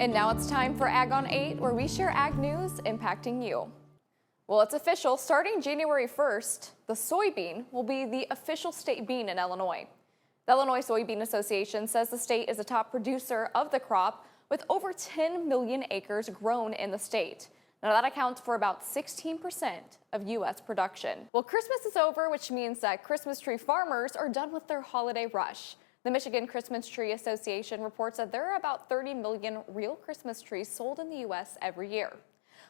And now it's time for Ag on 8, where we share ag news impacting you. Well, it's official. Starting January 1st, the soybean will be the official state bean in Illinois. The Illinois Soybean Association says the state is the top producer of the crop, with over 10 million acres grown in the state. Now, that accounts for about 16% of U.S. production. Well, Christmas is over, which means that Christmas tree farmers are done with their holiday rush. The Michigan Christmas Tree Association reports that there are about 30 million real Christmas trees sold in the U.S. every year.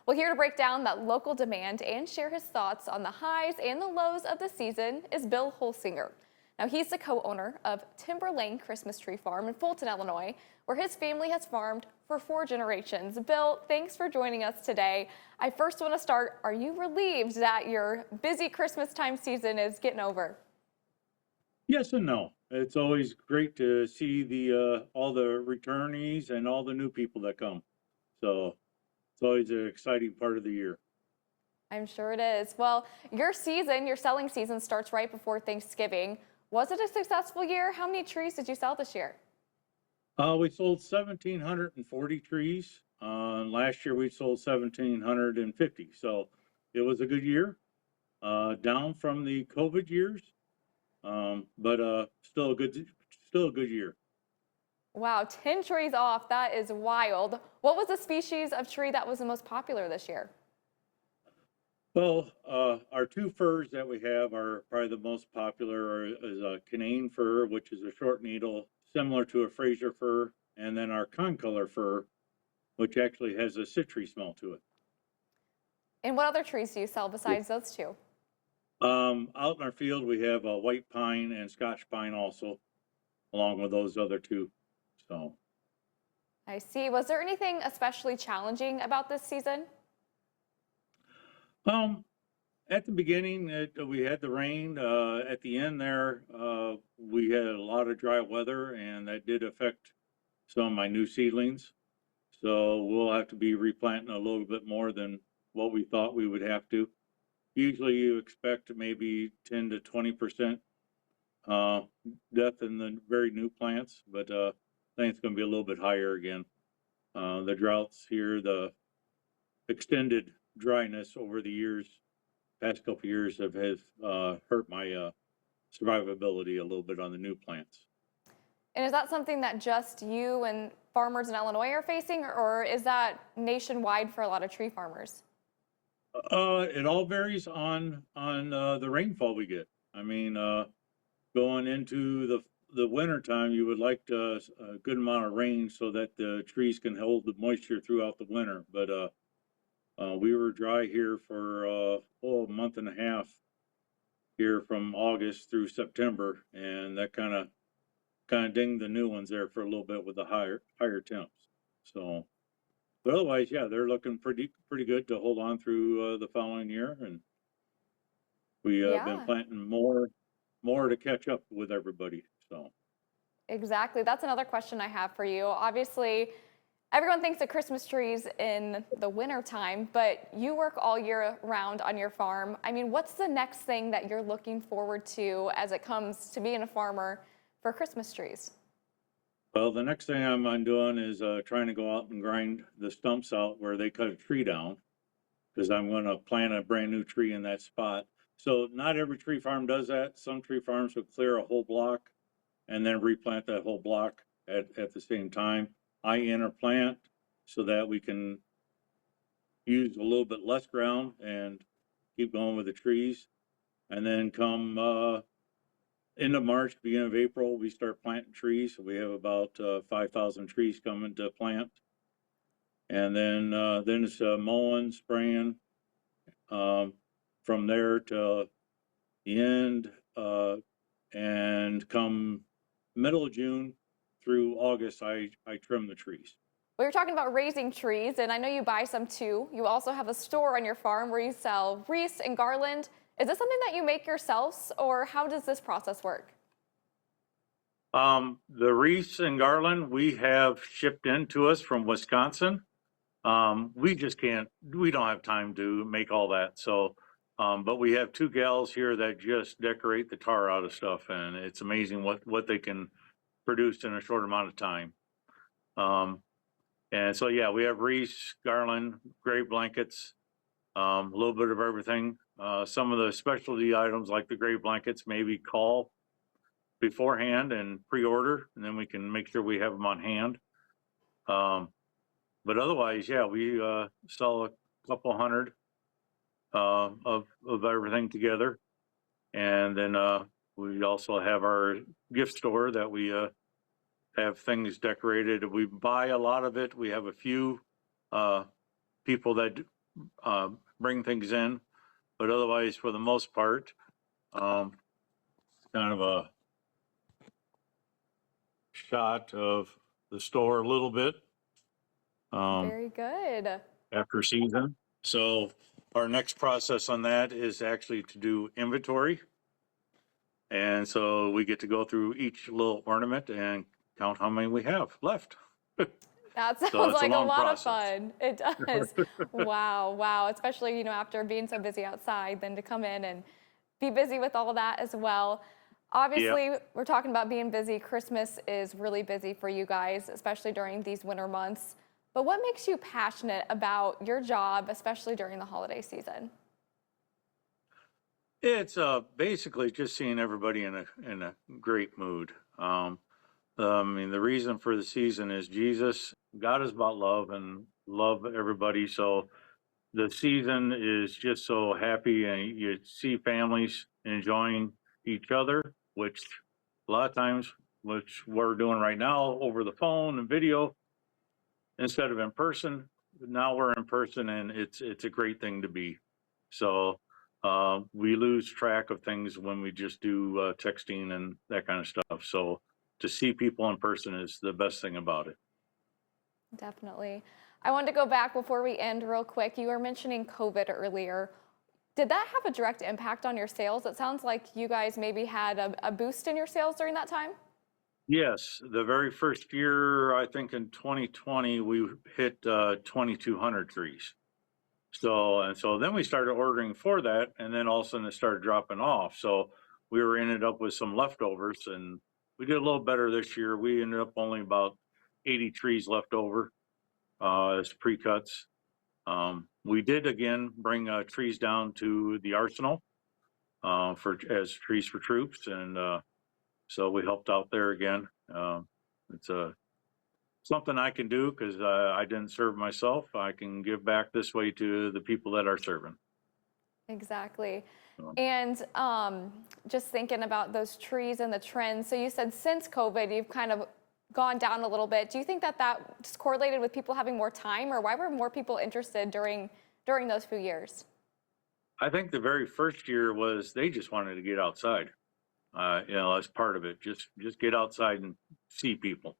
Well, here to break down that local demand and share his thoughts on the highs and the lows of the season is Bill Holsinger. Now, he's the co-owner of Timber Lane Christmas Tree Farm in Fulton, Illinois, where his family has farmed for 4 generations. Bill, thanks for joining us today. I first want to start, are you relieved that your busy Christmas time season is getting over? Yes and no. It's always great to see the all the returnees and all the new people that come. So it's always an exciting part of the year. I'm sure it is. Well, your selling season starts right before Thanksgiving. Was it a successful year? How many trees did you sell this year? We sold 1,740 trees. Last year we sold 1,750. So it was a good year. Down from the COVID years, but still a good year. Wow, 10 trees off. That is wild. What was the species of tree that was the most popular this year? Well, our 2 firs that we have are probably the most popular is a Canaan fir, which is a short needle, similar to a Fraser fir, and then our concolor fir, which actually has a citry smell to it. And what other trees do you sell besides those 2? Out in our field, we have a white pine and Scotch pine also, along with those other 2. So, I see. Was there anything especially challenging about this season? at the beginning, we had the rain. At the end there, we had a lot of dry weather, and that did affect some of my new seedlings. So we'll have to be replanting a little bit more than what we thought we would have to. Usually you expect maybe 10 to 20% death in the very new plants, but I think it's going to be a little bit higher again. The droughts here, the extended dryness over the past couple years has hurt my survivability a little bit on the new plants. And is that something that just you and farmers in Illinois are facing, or is that nationwide for a lot of tree farmers? It all varies on the rainfall we get. I mean, going into the winter time, you would like a good amount of rain so that the trees can hold the moisture throughout the winter. But we were dry here for a month and a half here from August through September, and that kind of dinged the new ones there for a little bit with the higher temps. So, but otherwise, yeah, they're looking pretty good to hold on through the following year, and we have been Yeah, planting more to catch up with everybody. So. exactly. That's another question I have for you. Obviously, everyone thinks of Christmas trees in the winter time, but you work all year round on your farm. I mean, what's the next thing that you're looking forward to as it comes to being a farmer for Christmas trees? Well, the next thing I'm doing is trying to go out and grind the stumps out where they cut a tree down, because I'm going to plant a brand new tree in that spot. So not every tree farm does that. Some tree farms will clear a whole block and then replant that whole block at the same time. I interplant so that we can use a little bit less ground and keep going with the trees. And then come end of March, beginning of April, we start planting trees. We have about 5,000 trees coming to plant. And then it's mowing, spraying, from there to the end, and come middle of June through August, I trim the trees. We were talking about raising trees, and I know you buy some too. You also have a store on your farm where you sell wreaths and garland. Is this something that you make yourselves, or how does this process work? The wreaths and garland we have shipped in to us from Wisconsin. We just we don't have time to make all that. So, but we have 2 gals here that just decorate the tar out of stuff, and it's amazing what they can produce in a short amount of time. And so, yeah, we have wreaths, garland, gray blankets, a little bit of everything. Some of the specialty items like the gray blankets, maybe call beforehand and pre-order, and then we can make sure we have them on hand. But otherwise, yeah, we sell a couple hundred of everything together, and then we also have our gift store that we have things decorated. We buy a lot of it. We have a few people that bring things in, but otherwise, for the most part, kind of a shot of the store a little bit Very good. after season. So our next process on that is actually to do inventory. And so we get to go through each little ornament and count how many we have left. That So sounds it's a like a long lot of process. fun. It does. Wow, wow. Especially, after being so busy outside, then to come in and be busy with all that as well. Yeah. Obviously, we're talking about being busy. Christmas is really busy for you guys, especially during these winter months. But what makes you passionate about your job, especially during the holiday season? It's basically just seeing everybody in a great mood. I mean, the reason for the season is Jesus. God is about love and love everybody. So the season is just so happy, and you see families enjoying each other, which a lot of times, which we're doing right now over the phone and video instead of in person. Now we're in person, and it's a great thing to be. So we lose track of things when we just do texting and that kind of stuff. So to see people in person is the best thing about it. Definitely. I wanted to go back before we end real quick. You were mentioning COVID earlier. Did that have a direct impact on your sales? It sounds like you guys maybe had a boost in your sales during that time. Yes, the very first year, I think in 2020, we hit 2,200 trees. So then we started ordering for that, and then all of a sudden it started dropping off. So we were ended up with some leftovers, and we did a little better this year. We ended up only about 80 trees left over as pre-cuts. We did again bring trees down to the arsenal for as trees for troops, and so we helped out there again. It's something I can do because I didn't serve myself. I can give back this way to the people that are serving. Exactly. So, And just thinking about those trees and the trends. So you said since COVID, you've kind of gone down a little bit. Do you think that just correlated with people having more time, or why were more people interested during those few years? I think the very first year was they just wanted to get outside. As part of it, just get outside and see people.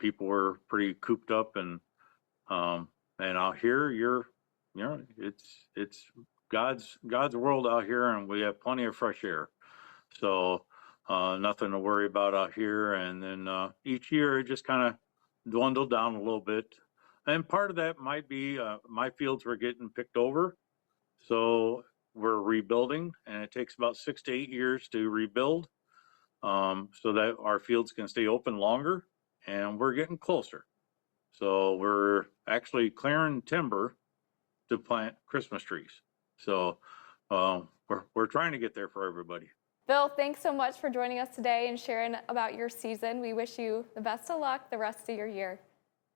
People were pretty cooped up, um, and out here, it's God's world out here, and we have plenty of fresh air. So nothing to worry about out here. And then each year it just kind of dwindled down a little bit. And part of that might be my fields were getting picked over. So we're rebuilding, and it takes about 6 to 8 years to rebuild so that our fields can stay open longer. And we're getting closer. So we're actually clearing timber to plant Christmas trees. So we're trying to get there for everybody. Bill, thanks so much for joining us today and sharing about your season. We wish you the best of luck the rest of your year.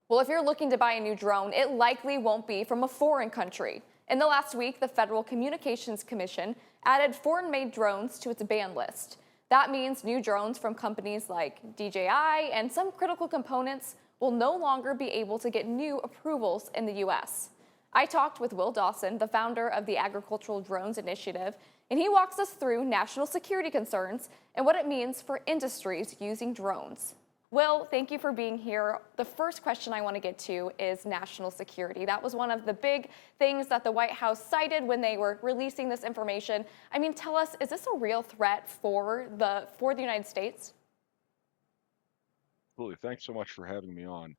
Well, if you're looking to buy a new drone, it likely won't be from a foreign country. In the last week, the Federal Communications Commission added foreign-made drones to its ban list. That means new drones from companies like DJI and some critical components will no longer be able to get new approvals in the U.S. I talked with Will Dawson, the founder of the Agricultural Drones Initiative, and he walks us through national security concerns and what it means for industries using drones. Will, thank you for being here. The first question I want to get to is national security. That was one of the big things that the White House cited when they were releasing this information. I mean, tell us, is this a real threat for the United States? Absolutely. Thanks so much for having me on.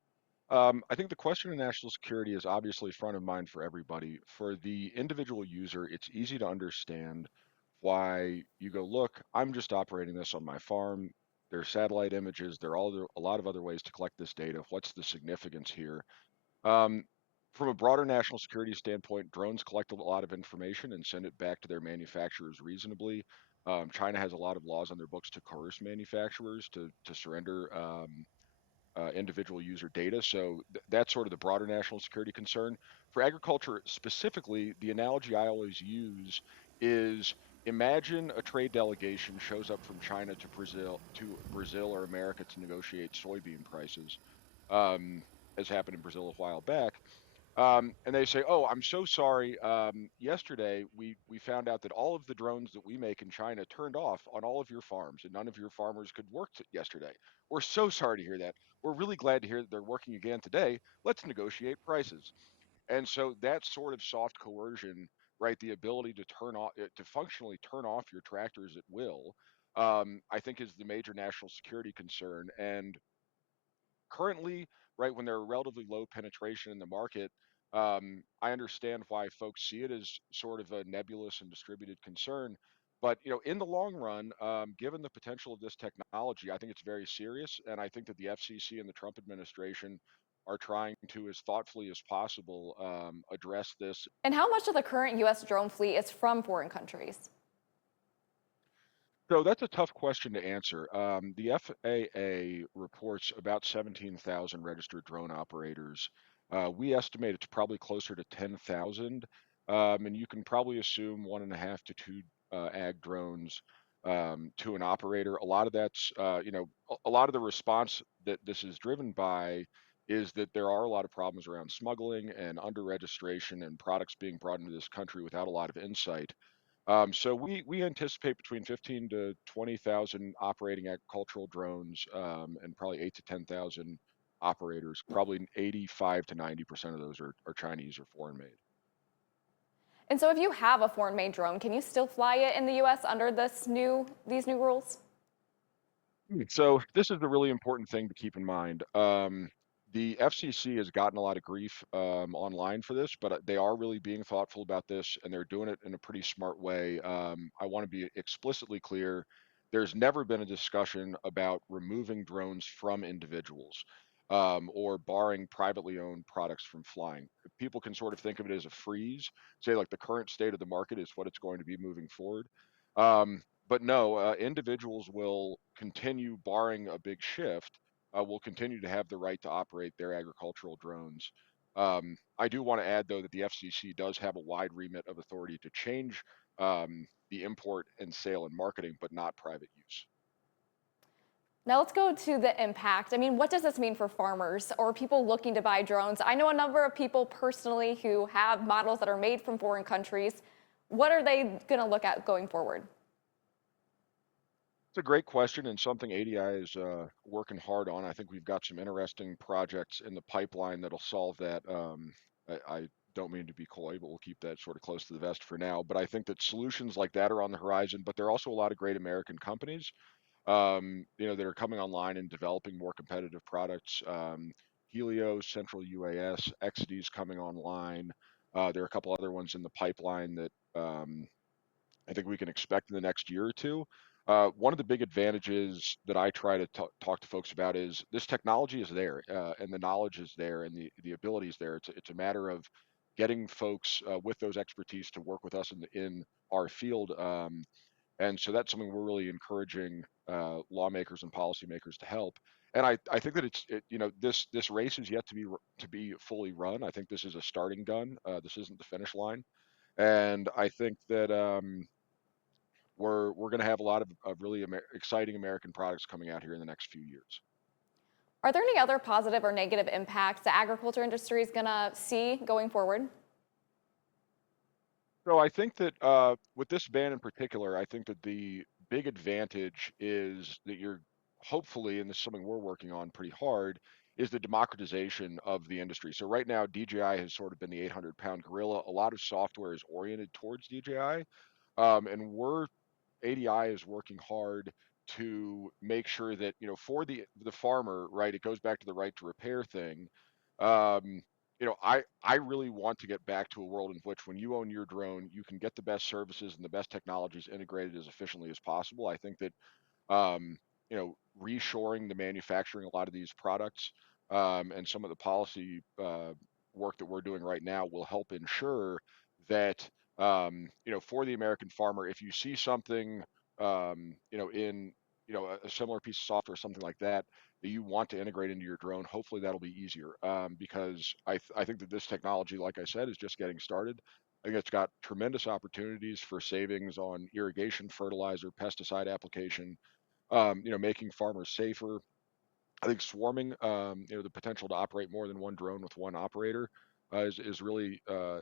I think the question of national security is obviously front of mind for everybody. For the individual user, it's easy to understand why you go, look, I'm just operating this on my farm. there's satellite images, there are a lot of other ways to collect this data. What's the significance here? Um, from a broader national security standpoint, drones collect a lot of information and send it back to their manufacturers reasonably. China has a lot of laws on their books to coerce manufacturers to surrender individual user data. So that's sort of the broader national security concern. For agriculture specifically, the analogy I always use is imagine a trade delegation shows up from China to Brazil or America to negotiate soybean prices, um, as happened in Brazil a while back. And they say, "Oh, I'm so sorry. Yesterday, we found out that all of the drones that we make in China turned off on all of your farms, and none of your farmers could work yesterday. We're so sorry to hear that. We're really glad to hear that they're working again today. Let's negotiate prices." And so that sort of soft coercion, right, the ability to to functionally turn off your tractors at will, I think is the major national security concern. And currently, right, when they're relatively low penetration in the market, I understand why folks see it as sort of a nebulous and distributed concern. But in the long run, given the potential of this technology, I think it's very serious, and I think that the FCC and the Trump administration are trying to, as thoughtfully as possible, address this. And how much of the current U.S. drone fleet is from foreign countries? So that's a tough question to answer. The FAA reports about 17,000 registered drone operators. We estimate it's probably closer to 10,000, and you can probably assume 1.5 to 2 ag drones to an operator. A lot of that's, a lot of the response that this is driven by is that there are a lot of problems around smuggling and under registration and products being brought into this country without a lot of insight. So we anticipate between 15 to 20,000 operating agricultural drones, and probably 8 to 10,000 operators. Probably 85 to 90% of those are Chinese or foreign made. And so if you have a foreign-made drone, can you still fly it in the U.S. under these new rules? So this is a really important thing to keep in mind. The FCC has gotten a lot of grief online for this, but they are really being thoughtful about this, and they're doing it in a pretty smart way. I want to be explicitly clear. There's never been a discussion about removing drones from individuals, or barring privately owned products from flying. People can sort of think of it as a freeze, say like the current state of the market is what it's going to be moving forward. But no, individuals will continue, barring a big shift, will continue to have the right to operate their agricultural drones. I do want to add, though, that the FCC does have a wide remit of authority to change the import and sale and marketing, but not private use. Now let's go to the impact. I mean, what does this mean for farmers or people looking to buy drones? I know a number of people personally who have models that are made from foreign countries. What are they going to look at going forward? It's a great question and something ADI is working hard on. I think we've got some interesting projects in the pipeline that'll solve that. I don't mean to be coy, but we'll keep that sort of close to the vest for now. But I think that solutions like that are on the horizon, but there are also a lot of great American companies, that are coming online and developing more competitive products. Helios, Central UAS, XD's coming online. There are a couple other ones in the pipeline that I think we can expect in the next year or two. One of the big advantages that I try to talk to folks about is this technology is there, and the knowledge is there, and the ability is there. It's a matter of getting folks with those expertise to work with us in our field. And so that's something we're really encouraging lawmakers and policymakers to help. And I think that this race is yet to be fully run. I think this is a starting gun. This isn't the finish line. And I think that we're going to have a lot of really exciting American products coming out here in the next few years. Are there any other positive or negative impacts the agriculture industry is going to see going forward? So I think that with this ban in particular, I think that the big advantage is that you're hopefully, and this is something we're working on pretty hard, is the democratization of the industry. So right now, DJI has sort of been the 800-pound gorilla. A lot of software is oriented towards DJI, and ADI is working hard to make sure that for the farmer, right, it goes back to the right to repair thing. um, I really want to get back to a world in which when you own your drone, you can get the best services and the best technologies integrated as efficiently as possible. I think that um, reshoring the manufacturing a lot of these products, and some of the policy work that we're doing right now will help ensure that for the American farmer, if you see something in a similar piece of software, something like that, that you want to integrate into your drone, hopefully that'll be easier, because I think that this technology, like I said, is just getting started. I think it's got tremendous opportunities for savings on irrigation, fertilizer, pesticide application, making farmers safer. I think swarming, the potential to operate more than one drone with one operator is really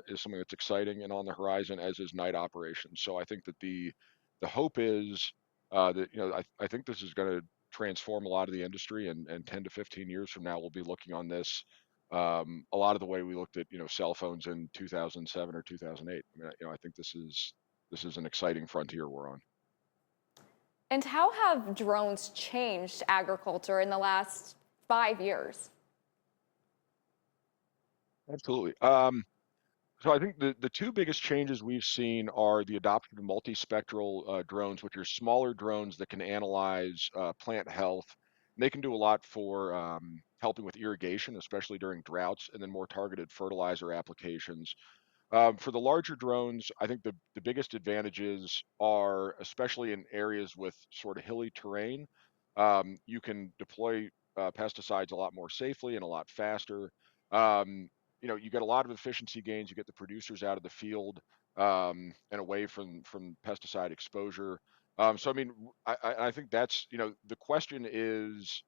is something that's exciting and on the horizon, as is night operations. So I think that the hope is that I think this is going to transform a lot of the industry, and 10 to 15 years from now, we'll be looking on this a lot of the way we looked at cell phones in 2007 or 2008. I mean, I think this is an exciting frontier we're on. And how have drones changed agriculture in the last 5 years? Absolutely. So I think the two biggest changes we've seen are the adoption of multispectral drones, which are smaller drones that can analyze plant health. They can do a lot for helping with irrigation, especially during droughts, and then more targeted fertilizer applications. For the larger drones, I think the biggest advantages are, especially in areas with sort of hilly terrain, you can deploy pesticides a lot more safely and a lot faster. Um, you get a lot of efficiency gains. You get the producers out of the field and away from pesticide exposure. So I mean, I think that's the question is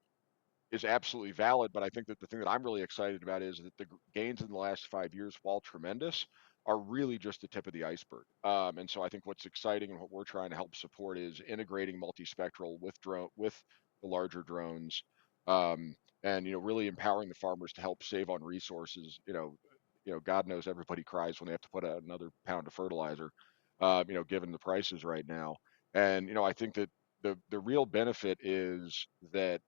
absolutely valid, but I think that the thing that I'm really excited about is that the gains in the last 5 years, while tremendous, are really just the tip of the iceberg. And so I think what's exciting and what we're trying to help support is integrating multispectral with the larger drones, and really empowering the farmers to help save on resources. God knows everybody cries when they have to put out another pound of fertilizer, given the prices right now. And I think that the real benefit is that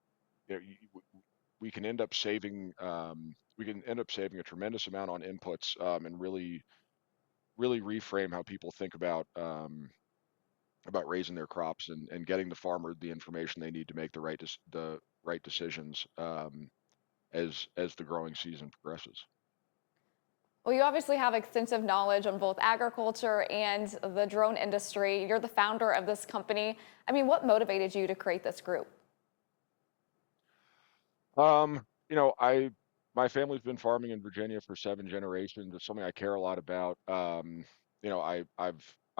we can end up saving a tremendous amount on inputs, and really reframe how people think about raising their crops, and getting the farmer the information they need to make the right decisions, as the growing season progresses. Well, you obviously have extensive knowledge on both agriculture and the drone industry. You're the founder of this company. I mean, what motivated you to create this group? Um, you know, I my family's been farming in Virginia for 7 generations. It's something I care a lot about. I've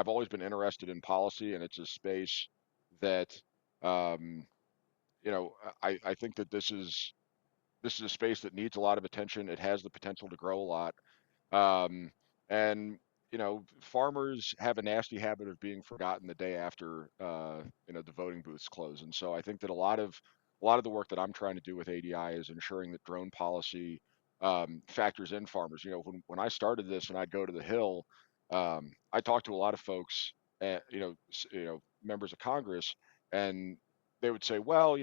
always been interested in policy, and it's a space that, um, I think that this is a space that needs a lot of attention. It has the potential to grow a lot. Um, and farmers have a nasty habit of being forgotten the day after the voting booths close. And so I think that a lot of the work that I'm trying to do with ADI is ensuring that drone policy factors in farmers. When I started this and I'd go to the Hill, I talked to a lot of folks, members of Congress, and they would say, well,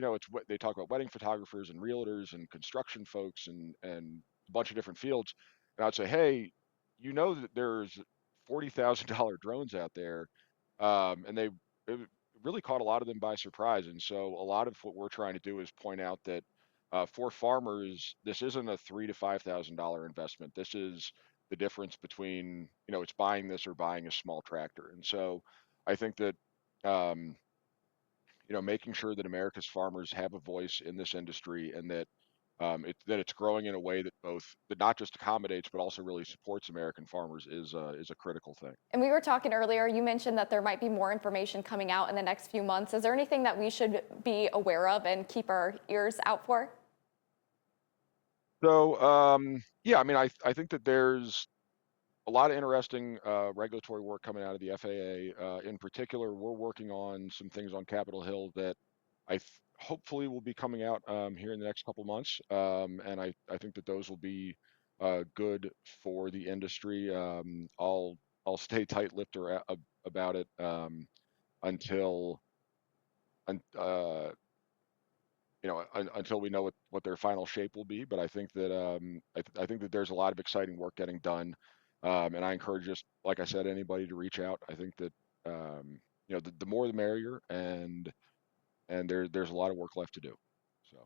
they talk about wedding photographers and realtors and construction folks and a bunch of different fields. And I'd say, hey, that there's $40,000 drones out there, and it really caught a lot of them by surprise. And so a lot of what we're trying to do is point out that for farmers, this isn't a $3,000 to $5,000 investment. This is the difference between it's buying this or buying a small tractor. And so I think that um, making sure that America's farmers have a voice in this industry, and that it's growing in a way that not just accommodates but also really supports American farmers is a critical thing. And we were talking earlier, you mentioned that there might be more information coming out in the next few months. Is there anything that we should be aware of and keep our ears out for? So yeah, I mean, I think that there's a lot of interesting regulatory work coming out of the FAA. In particular, we're working on some things on Capitol Hill that hopefully will be coming out here in the next couple months. And I think that those will be good for the industry. I'll stay tight-lipped about it until un, until we know what their final shape will be. But I think that I think that there's a lot of exciting work getting done, and I encourage, just like I said, anybody to reach out. I think that the more the merrier, and and there's a lot of work left to do. So.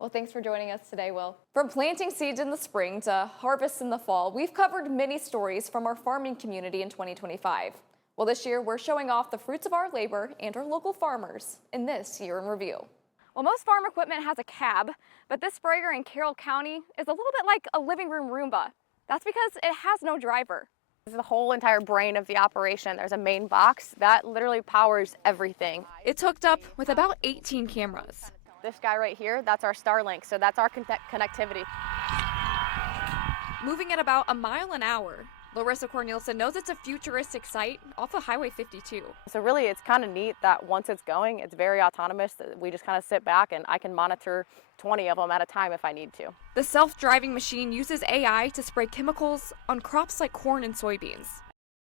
Well, thanks for joining us today, Will. From planting seeds in the spring to harvest in the fall, we've covered many stories from our farming community in 2025. Well, this year we're showing off the fruits of our labor and our local farmers in this Year in Review. Well, most farm equipment has a cab, but this sprayer in Carroll County is a little bit like a living room Roomba. That's because it has no driver. This is the whole entire brain of the operation. There's a main box that literally powers everything. It's hooked up with about 18 cameras. This guy right here, that's our Starlink, so that's our connectivity. Moving at about a mile an hour, Larissa Cornelison knows it's a futuristic site off of Highway 52. So really it's kind of neat that once it's going, it's very autonomous. We just kind of sit back and I can monitor 20 of them at a time if I need to. The self-driving machine uses AI to spray chemicals on crops like corn and soybeans.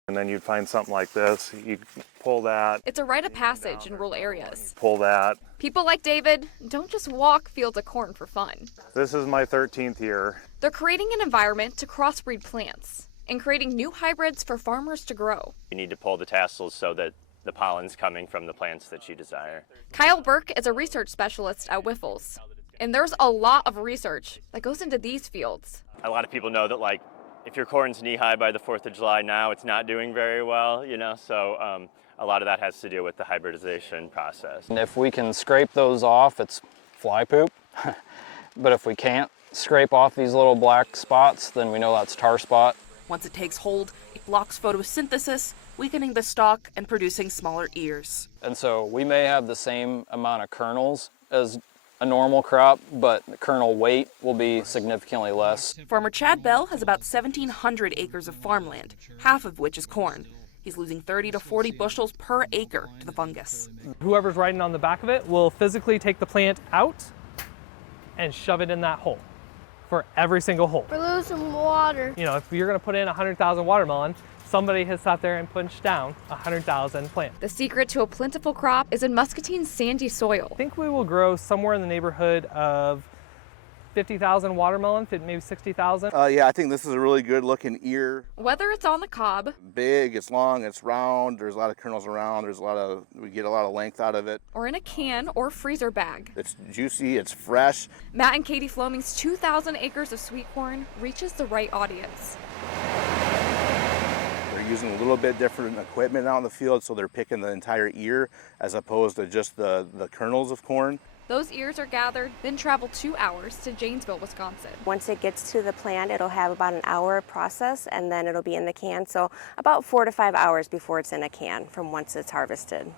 And then you'd find something like this, you pull that. It's a rite of passage in rural areas. Pull that. People like David don't just walk fields of corn for fun. This is my 13th year. They're creating an environment to crossbreed plants and creating new hybrids for farmers to grow. You need to pull the tassels so that the pollen's coming from the plants that you desire. Kyle Burke is a research specialist at Wiffles, and there's a lot of research that goes into these fields. A lot of people know that, like, if your corn's knee-high by the 4th of July now, it's not doing very well, you know, so a lot of that has to do with the hybridization process. And if we can scrape those off, it's fly poop. But if we can't scrape off these little black spots, then we know that's tar spot. Once it takes hold, it blocks photosynthesis, weakening the stalk and producing smaller ears. And so we may have the same amount of kernels as a normal crop, but the kernel weight will be significantly less. Farmer Chad Bell has about 1,700 acres of farmland, half of which is corn. He's losing 30 to 40 bushels per acre to the fungus. Whoever's riding on the back of it will physically take the plant out and shove it in that hole for every single hole. We're losing water. You know, if you're gonna put in 100,000 watermelon, somebody has sat there and punched down 100,000 plants. The secret to a plentiful crop is in Muscatine's sandy soil. I think we will grow somewhere in the neighborhood of 50,000 watermelon, maybe 60,000. Yeah, I think this is a really good looking ear. Whether it's on the cob, Big, it's long, it's round, there's a lot of kernels around, we get a lot of length out of it. or in a can or freezer bag, It's juicy, it's fresh. Matt and Katie Fleming's 2,000 acres of sweet corn reaches the right audience. They're using a little bit different equipment out in the field, so they're picking the entire ear as opposed to just the kernels of corn. Those ears are gathered, then travel 2 hours to Janesville, Wisconsin. Once it gets to the plant, it'll have about an hour process and then it'll be in the can. So about 4 to 5 hours before it's in a can from once it's harvested.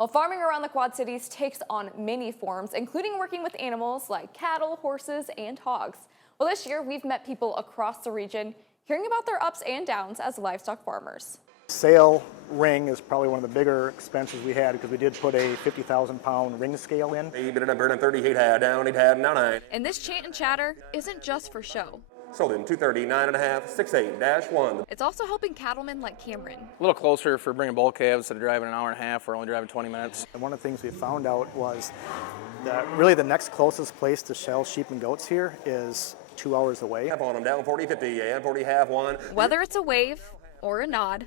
Well, farming around the Quad Cities takes on many forms, including working with animals like cattle, horses, and hogs. Well, this year we've met people across the region hearing about their ups and downs as livestock farmers. Sale ring is probably one of the bigger expenses we had because we did put a 50,000 pound ring scale in. He bid it burning 30, he'd had down, he'd had 9. And this chant and chatter isn't just for show. Sold him 230, 9.5, 68-1. It's also helping cattlemen like Cameron. A little closer for bringing bull calves instead of driving an hour and a half. We're only driving 20 minutes. And one of the things we found out was that really the next closest place to sell sheep and goats here is 2 hours away. Half on them, down 40, 50, and 40, half 1. Whether it's a wave or a nod,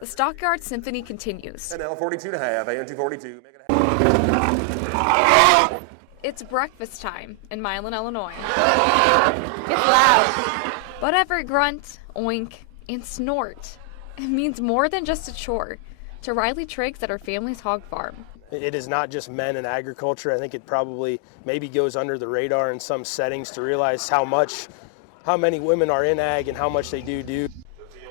the Stockyard Symphony continues. And now 42.5, and 242. It's breakfast time in Milan, Illinois. It's loud, but every grunt, oink, and snort, it means more than just a chore to Riley Triggs at our family's hog farm. It is not just men in agriculture. I think it probably maybe goes under the radar in some settings to realize how many women are in ag and how much they do.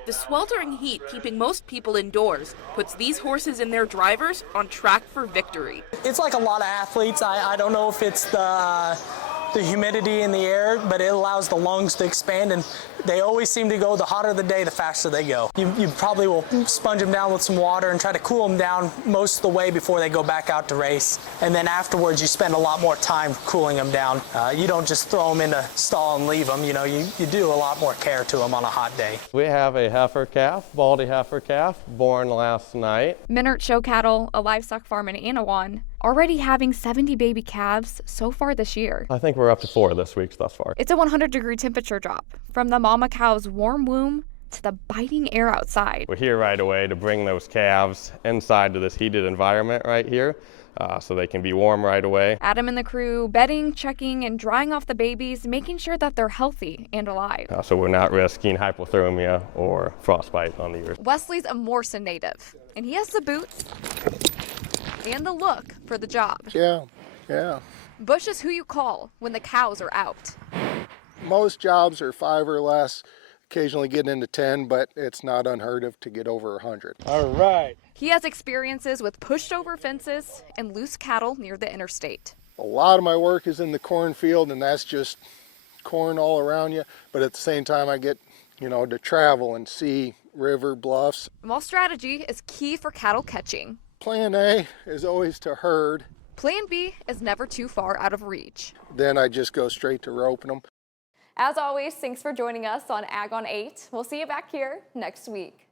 The sweltering heat keeping most people indoors puts these horses and their drivers on track for victory. It's like a lot of athletes. I don't know if it's the humidity in the air, but it allows the lungs to expand, and they always seem to go, the hotter the day, the faster they go. You probably will sponge them down with some water and try to cool them down most of the way before they go back out to race. And then afterwards, you spend a lot more time cooling them down. You don't just throw them in a stall and leave them. You know, you do a lot more care to them on a hot day. We have a heifer calf, Baldy heifer calf, born last night. Minert Show Cattle, a livestock farm in Anawan, already having 70 baby calves so far this year. I think we're up to 4 this week thus far. It's a 100-degree temperature drop from the mama cow's warm womb to the biting air outside. We're here right away to bring those calves inside to this heated environment right here so they can be warm right away. Adam and the crew bedding, checking, and drying off the babies, making sure that they're healthy and alive. So we're not risking hypothermia or frostbite on the ears. Wesley's a Morrison native, and he has the boots and the look for the job. Yeah. Bush is who you call when the cows are out. Most jobs are 5 or less, occasionally get into 10, but it's not unheard of to get over 100. All right. He has experiences with pushed over fences and loose cattle near the interstate. A lot of my work is in the cornfield, and that's just corn all around you, but at the same time I get, to travel and see river, bluffs. While strategy is key for cattle catching, Plan A is always to herd. Plan B is never too far out of reach. Then I just go straight to roping them. As always, thanks for joining us on Ag on 8. We'll see you back here next week.